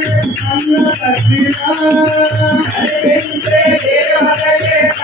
కన్న తల్లిరా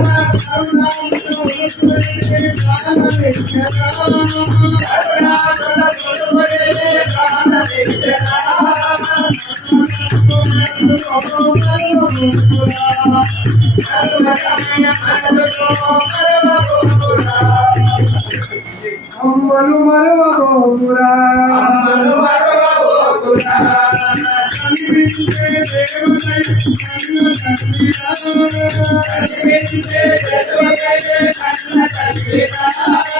కరుణాకర మరవ గోపురా అమ్మలు అమ్మను కనిపించే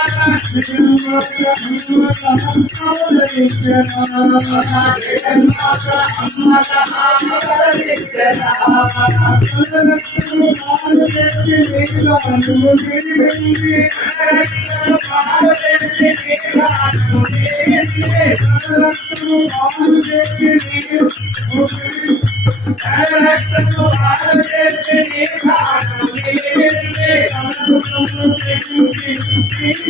దేవతై కనిపించే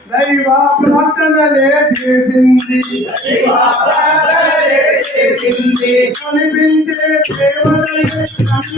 తల్లిరా జగన్మాత దైవ ప్రార్థనలే చేసింది. కనిపించే దేవతలే కన్న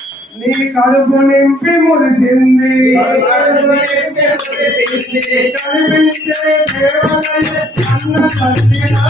నీ కడుపు నింపి మురిసింది. కనిపించే దేవతలే కన్నీరు తల్లిరా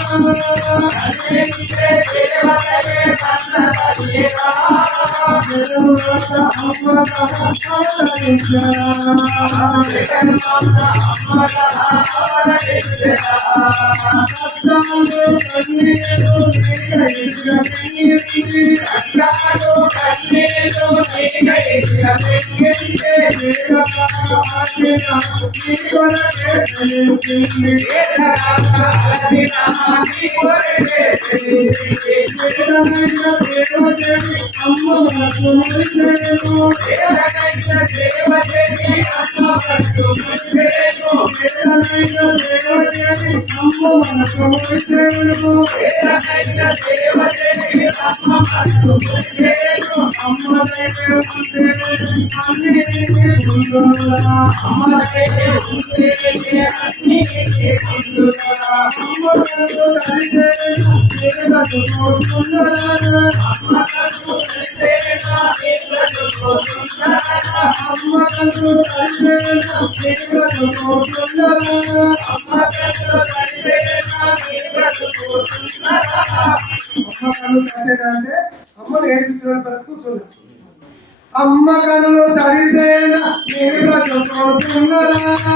అమ్మ అమ్మను ఏడిపించడానికి వరకు కూర్చున్నా అమ్మ కనులు తడిచేన నీ బ్రతుకుతున్నదా?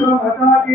జగన్మాత